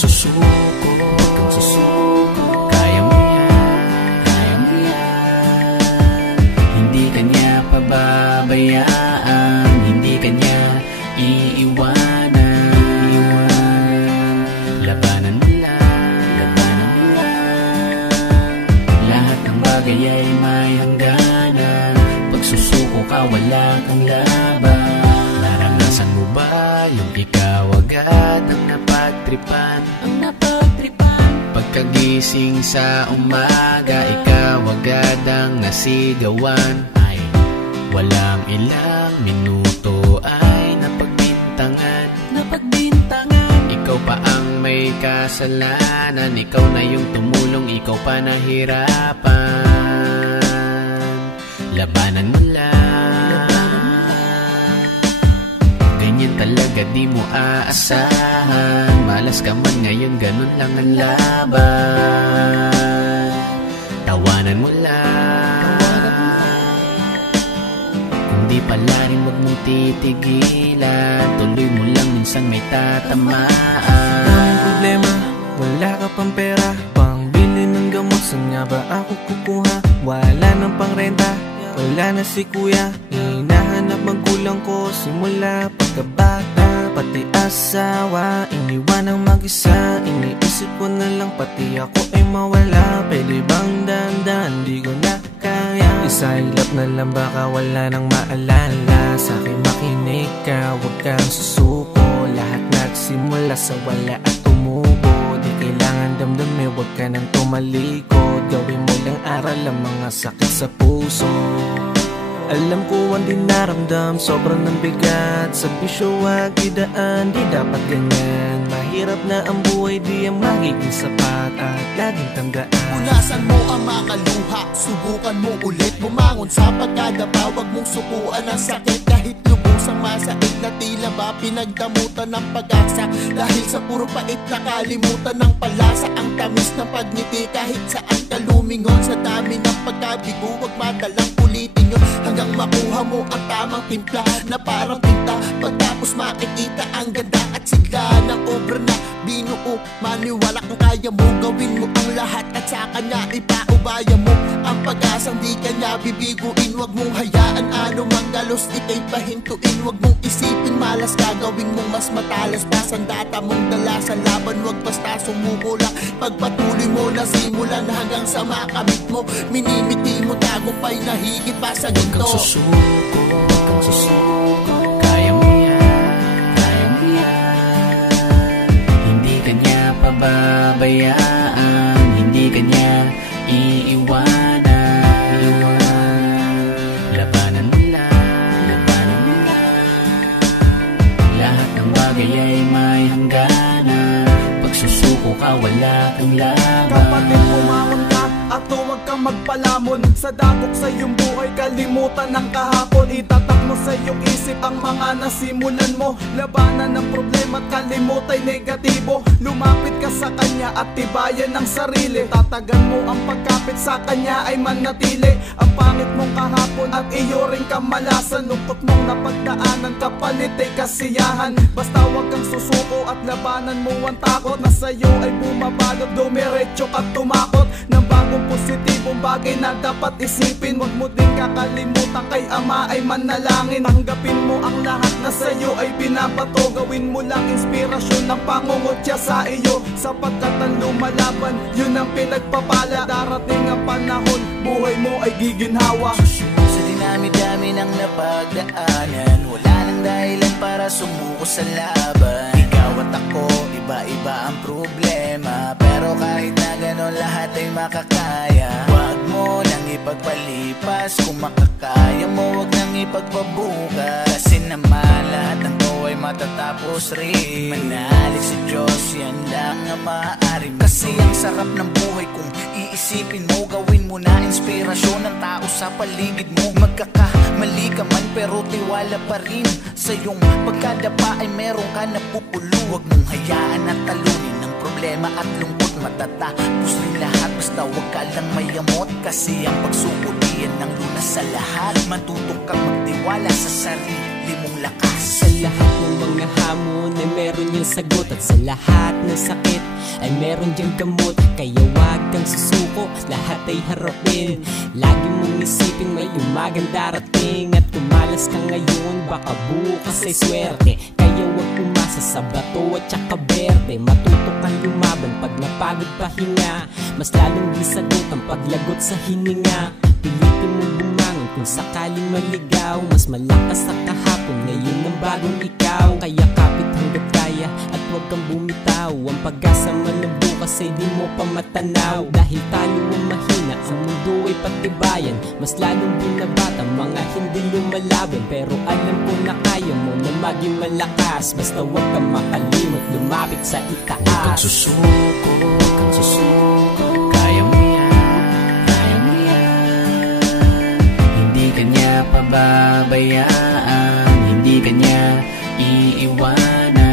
magsusuko, kaya mo yan, kaya mo yan. Hindi kanya pababayaan, hindi kanya iiwanan. Labanan mo lang, lahat ng bagay ay may hangganan. Pagsusuko ka, wala kang laban. Naranasan mo ba yung ikaw agad ang napagtripan? Pagkagising sa umaga, ikaw agad ang nasigawan. Ay, walang ilang minuto ay napagbintangan. Ikaw pa ang may kasalanan, ikaw na yung tumulong, ikaw pa nahirapan. Labanan mo lang, ganyan talaga di mo aasahan. Malas ka man ngayon, ganun lang ang laban. Tawanan mo lang, kung di pala rin wag mong titigilan. Tuloy mo lang, minsan may tatamaan. Daming problema, wala ka pang pera, pangbili ng gamot, saan nga ba ako kukuha? Wala nang pangrenta, wala na si kuya. Hinahanap magulang ko simula pagkabata. Pati asawa, iniwan ang mag-isa. Iniisip ko na lang pati ako ay mawala. Pwede bang dandan, di ko na kaya. Isilap na lang, baka wala nang maalala. Sa akin makinig ka, huwag kang susuko. Lahat nagsimula sa wala at tumubo. Di kailangan damdamin, huwag ka nang tumalikod. Gawin mo lang aral ang mga sakit sa puso. Alam ko ang dinaramdam, sobrang ng bigat. Sa bisyo wag idaan, di dapat ganyan. Mahirap na ang buhay, di ang magiging sapat. At laging tandaan, punasan mo ang mga luha, subukan mo ulit. Bumangon sa pagkadapa, wag mong sukuan ang sakit. Kahit lubos ang masaid na tila ba pinagdamutan ng pag-asa. Dahil sa puro pait nakalimutan ng palasa. Ang tamis ng pagngiti kahit saan ka lumingon. Sa dami ng pagkabigo, wag madalang ulitin yun. Hanggang makuha mo ang tamang timpla na parang tinta. Pagtapos makikita ang ganda at sigla ng obra na binuo. Maniwala kung kaya mo, gawin mo ang lahat at sa kanya ipaubaya mo ang pag-asang di kanya bibiguin. Huwag mong hayaan ano mang galos, ika'y pahintuin. Huwag mong isipin malas, gagawin mong mas matalas pa. Sandata mong dala sa laban, huwag basta sumuko lang. Pagpatuloy mo na simulan hanggang sa makamit mo. Minimiti mo tagumpay na higit pa sa ginto. Huwag kang susuko, kaya mo yan, kaya mo yan. Hindi kanya pababayaan, hindi kanya iiwanan. Labanan mo lang, lahat ng bagay ay may hangganan. Pagsusuko ka, wala kang laban. kapatid, pumangon ka at huwag kang magpalamon. Sa dagok sa iyong buhay, kalimutan ng kahapon. Itatak mo sa iyong isip ang mga nasimulan mo. Labanan ng problema at kalimutay negatibo. Lumapit ka sa kanya at tibayan ng sarili. Tatagan mo ang pagkapit sa kanya ay manatili. Ang pangit mong kahapon at iyo rin kamalasan. Lungkot mong napagdaanan, kapalit ay kasiyahan. Basta huwag kang susuko at labanan mo ang takot. Na sa'yo ay bumabalot, dumiretso at tumakot ng bagong positibong bagay na dapat isipin. Huwag mo din kakalimutan kay Ama ay manalangin. Tanggapin mo ang lahat na sa'yo ay binabato. Gawin mo lang inspirasyon ng pangungutya sa iyo. Sapagkat ang lumalaban, yun ang pinagpapala. Darating ang panahon, buhay mo ay giginhawa. Sa dinami-dami ng napagdaanan, wala nang dahilan para sumuko sa laban. Ikaw at ako, iba-iba ang problema, pero kahit na ganon lahat ay makakaya. Huwag mo nang ipagpalipas, kung makakaya mo huwag nang ipagpabukas. Kasi naman lahat ng to ay matatapos rin. Manalig sa Diyos, yan lang ang maaari. Kasi ang sarap ng buhay kung iisipin mo. Gawin mo na inspirasyon ng tao sa paligid mo. Magkakamali ka man pero tiwala pa rin. Sa iyong pagkadapa ay meron ka na pupulo. Huwag mong hayaan at talunin ng problema at lungkot. Matatapos rin lahat basta huwag ka lang mayamot. Kasi ang pagsuko diyan ng lunas sa lahat. Matutong kang magtiwala sa sarili sarili mong lakas. Sa lahat ng mga hamon ay meron yung sagot, at sa lahat ng sakit ay meron diyang gamot. Kaya wag kang susuko, lahat ay harapin. Lagi mong isipin may umagang darating, at kumalas ka ngayon, baka bukas ay swerte. Kaya wag pumasa sa bato at saka berde. Matuto kang lumaban pag napagod pahinga, mas lalong bisagot ang paglagot sa hininga. Pilitin mong bumangon kung sakaling maligaw, mas malakas sa kahapon, ngayon ang bagong ikaw. Kaya kapit hanggat kaya at huwag kang bumitaw. Ang pag-asa man ng bukas ay di mo pa matanaw. Dahil talo ang mahina, ang mundo ay patibayan. Mas lalong binabata mga hindi lumalaban. Pero alam ko na kaya mo na maging malakas. Basta huwag kang makalimot, lumapit sa itaas. Huwag kang susuko, huwag kang susuko. Kaya mo yan, kaya mo yan. Hindi ka niya pababayaan, hindi ka niya iiwanan.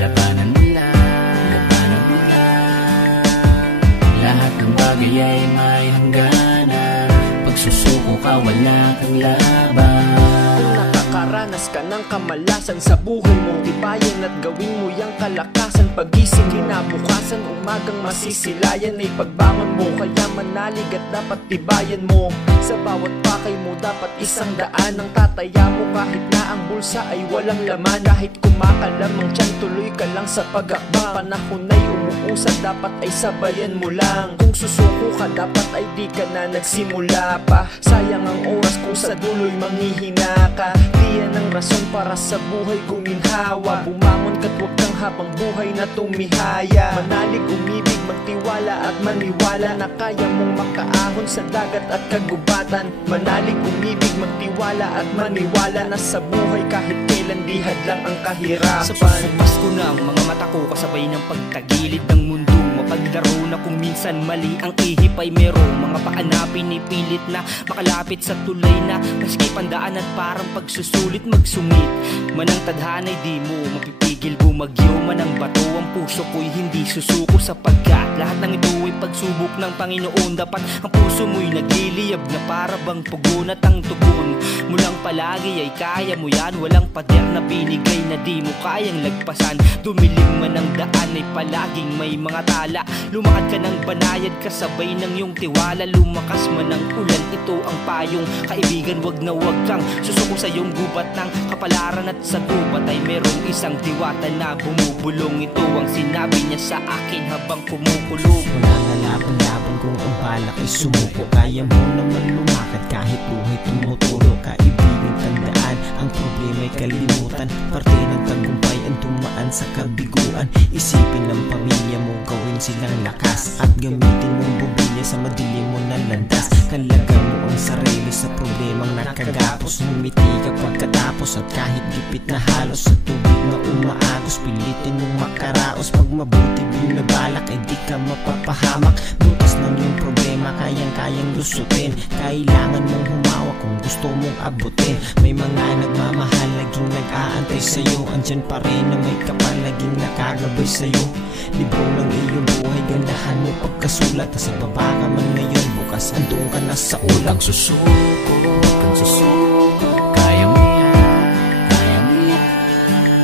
Labanan mo lang, labanan mo lang. Lahat ng bagay ay may hangganan. Pag susuko ka, wala kang laban. Kung nakakaranas ka ng kamalasan sa buhay mo, tibayan at gawin mo yang kalakasan. Pagising kinabukasan, umagang masisilayan ay pagbangon mo. Kaya manalig at dapat tibayan mo. Sa bawat pakay mo dapat 100 ang tataya mo. Kahit na ang bulsa ay walang laman, kahit kumakalam ang tiyan, tuloy ka lang sa pag-akbang. Panahon ay umuusad, dapat ay sabayan mo lang. Kung susuko ka, dapat ay di ka na nagsimula pa. Sayang ang oras kung sa dulo'y manghihina ka. Di yan ang rason para sa buhay guminhawa. Bumangon ka't huwag kang habang buhay na tumihaya. Manalig, umibig, magtiwala at maniwala na kaya mong makaahon sa dagat at kagubatan. Manalig, umibig, magtiwala at maniwala na sa buhay kahit kailan di hadlang ang kahirapan. Sa pagbukas ko ng mga mata ko, kasabay ng pagtagilid ng mundo, mapaglaro na kung minsan mali ang ihip ay merong mga paanapin, ipilit na makalapit sa tulay na maski pandaan at parang pagsusulit magsungit. Manang tadhana'y di mo mapipigil bumagyo, manang bato ang puso ko'y hindi susuko, sapagkat lahat ng ito ay pagsubok ng Panginoon. Dapat ang puso mo'y nagliliyab na para bang pugon, at ang tugon mo lang palagi ay kaya mo yan. Walang pader na binigay na di mo kayang lagpasan. Dumilim man ang daan ay palaging may mga tala. Lumakad ka ng banayad kasabay ng iyong tiwala. Lumakas man ang ulan, ito ang payong kaibigan. Wag na wag kang susuko sa iyong gubat ng kapalaran, at sa gubat ay merong isang diwata na bumubulong. Ito ang sinabi niya sa akin habang kumukulong. Wala nga laban-laban kung ang balak ay sumuko. Kaya mo naman lumakad kahit buhay tumutulo. Kaibigan, tandaan, ang problema ay kalimutan. Parte ng tagumpay ang tumaan sa kabiguan. Isipin ng pamilya mo, gawin silang lakas, at gamitin mong bubilya sa madilim mo na landas. Kalagan mo ang sarili sa problemang nakagapos. Ngumiti ka pagkatapos, at kahit gipit na halos sa tubig na umaagos, pilitin mong makaraos. Pag mabuti binabalak ay di ka mapapahamak. Butas ng iyong problema, kayang-kayang lusutin. Kailangan mong humawak kung gusto mong abutin. May mga nagmamahal, laging nag-aantay sa'yo. Andyan pa rin na may kapal, laging nakagabay sa'yo. Libro ng iyong buhay, gandahan mo pagkasulat. Sa baba ka man ngayon, bukas andun ka na sa ulang. Huwag kang susuko, kaya mo yan, kaya mo yan.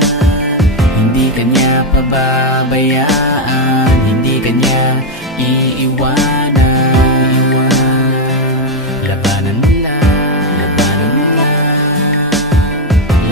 Hindi ka niya pababayaan, hindi ka niya iiwanan. Labanan mo lang, labanan mo lang.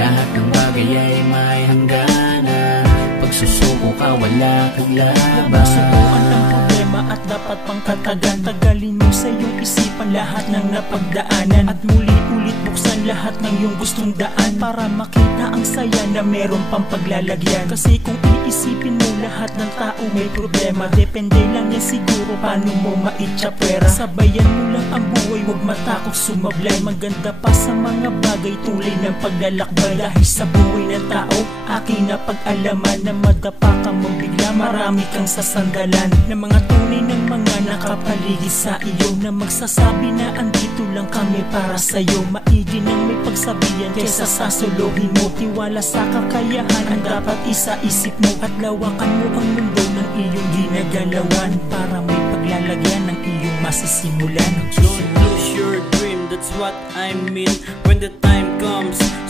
Lahat ng bagay ay may hangganan. Pag susuko ka, wala kang laban. Subukan ang problema at dapat pang katagan. Tagalin mo sa iyong isipan lahat ng napagdaanan, at muli-ulit buksan lahat ng iyong gustong daan, para makita ang saya na meron pang paglalagyan. Kasi kung iisipin mo lahat ng tao may problema, depende lang yan siguro paano mo maitsapwera. Sabayan mo lang ang buhay, huwag matakot sumablay. Maganda pa sa mga bagay tulay ng paglalakbay. Dahil sa buhay ng tao, aking napag-alaman na madapa ka mong bigla, marami kang sasandalan ng mga tunay ng mga nakapaligid sa iyo, na magsasabi na andito lang kami para sa'yo. Maigi nang may pagsabihan kaysa sasuluhin mo. Tiwala sa kakayahan ang dapat isa-isip mo, at lawakan mo ang mundo ng iyong ginagalawan, para may paglalagyan ng iyong masisimulan. Don't lose your dream, that's what I mean. When the time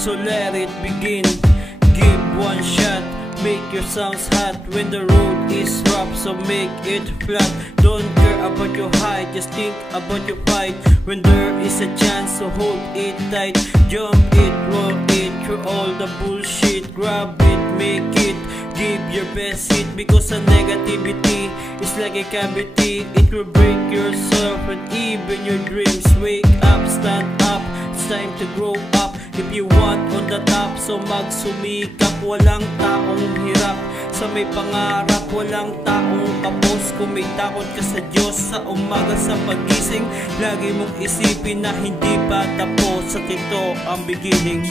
so let it begin. Give one shot, make your songs hot. When the road is rough, so make it flat. Don't care about your height, just think about your fight. When there is a chance, so hold it tight. Jump it, roll it, through all the bullshit. Grab it, make it, give your best hit. Because a negativity is like a cavity. It will break yourself and even your dreams. Wake up, stand up, it's time to grow up. If you want on the top, so magsumikap. Walang taong hirap sa may pangarap, walang taong kapos. Kung may takot ka sa Diyos, sa umaga sa pagising, lagi mong isipin na hindi pa tapos at ito ang beginning.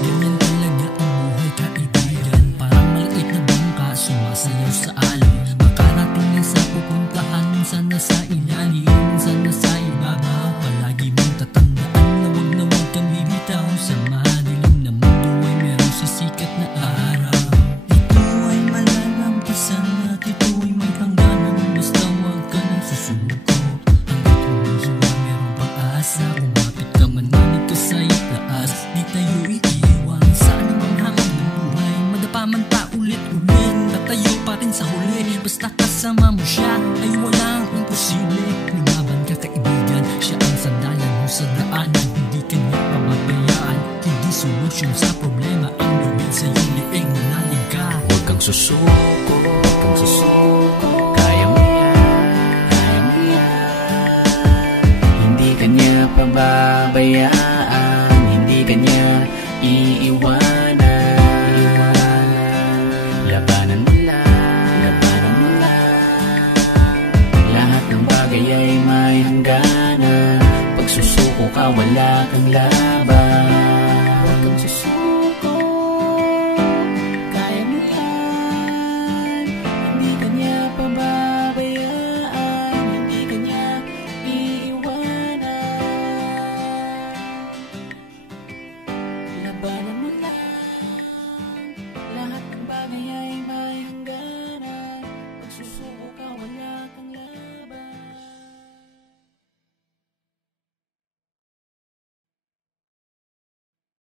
Ganyan talaga ang buhay, kaibigan. Parang maliit na bangka, sumasayaw sa alon. Makarating na sa pupuntahan, minsan nasa ilalim, minsan nasa ibabaw. Palagi mong tatandaan na wag kang bibitaw. Sa madilim na mundo ay merong sisikat na araw. Ito ay malalampasan at ito ay may hangganan. Basta wag ka nang susuko. Hanggat humihiwa merong pag-asa. Kumapit ka man, manig ka sa itaas. Di tayo iiwan sa anumang hamon ng buhay. Madapa man pa ulit-ulit, tatayo pa rin sa huli. Basta kasama mo siya ay walang imposible. Lumaban ka kaibigan, siya ang sandalan mo sa daanan. Hindi ka niya pababayaan, hindi solusyon sa problema. Ang lubid sa iyong liig, nanalig ka. Huwag kang susuko, huwag kang susuko. Kaya mo yan, kaya mo yan. Hindi ka niya pababayaan, hindi ka niya iiwanan. Labanan mo lang, labanan mo lang. Lahat ng bagay ay may hangganan. Pag susuko ka, wala kang laban. Huwag kang susuko, kaya mo yan. Hindi ka niya pababayaan, hindi ka niya iiwanan. Labanan mo lang, lahat ng bagay ay